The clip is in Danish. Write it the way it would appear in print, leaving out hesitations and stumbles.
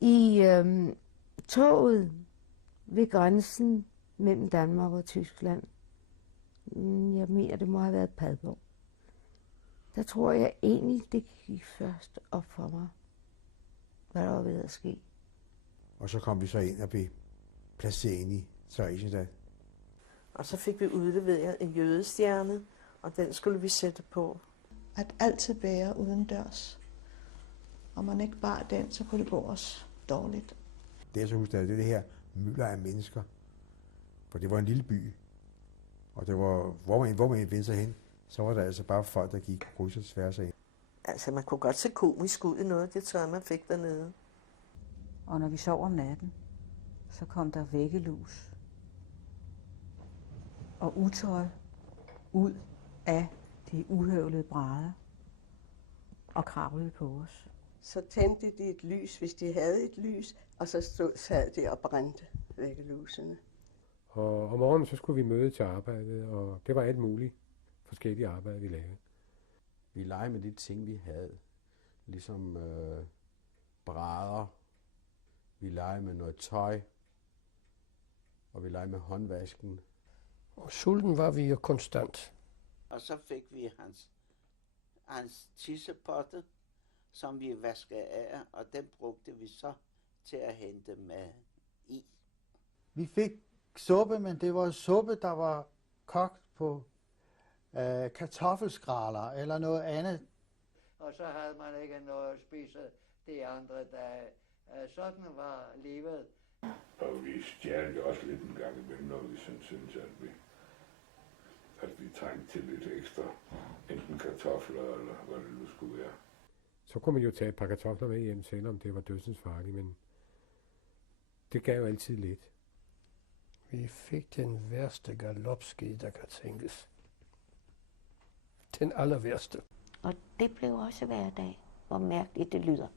I toget ved grænsen mellem Danmark og Tyskland, jeg mener, det må have været Padborg, der tror jeg egentlig, det gik først op for mig, hvad der var ved at ske. Og så kom vi så ind og blev placeret ind i Theresienstadt. Og så fik vi udleveret en jødestjerne, og den skulle vi sætte på. At altid bære uden dørs. Og man ikke bare den, så kunne det gå os dårligt. Det jeg så husker, det her mylder af mennesker. For det var en lille by. Og det var, hvor man vendte sig hen, så var der altså bare folk, der gik kryds og tværs af. Altså, man kunne godt se komisk ud i noget af det tøj, man fik dernede. Og når vi sov om natten, så kom der væggelus og utøj ud af de uhøvlede brædder og kravlede på os. Så tændte de et lys, hvis de havde et lys, og så sad de og brændte væggelusene. Og om morgenen så skulle vi møde til arbejde, og det var alt muligt forskellige arbejde, vi lavede. Vi legede med de ting, vi havde. Ligesom brædder. Vi legede med noget tøj. Og vi legede med håndvasken. Og sulten var vi jo konstant. Og så fik vi hans tissepotte, som vi vaskede af, og den brugte vi så til at hente med i. Vi fik suppe, men det var suppe, der var kogt på kartoffelskraller eller noget andet. Og så havde man ikke noget at spise de andre dage. Sådan var livet. Og vi stjal jo også lidt en gang imellem, når vi syntes, at vi trængte til lidt ekstra, enten kartofler eller hvad det nu skulle være. Så kunne man jo tage et par kartofler med hjem, selvom det var dødsensfarligt, men det gav jo altid lidt. Vi fik den værste galopskid, der kan tænkes. Den aller værste. Og det blev også hverdag, hvor mærkeligt det lyder.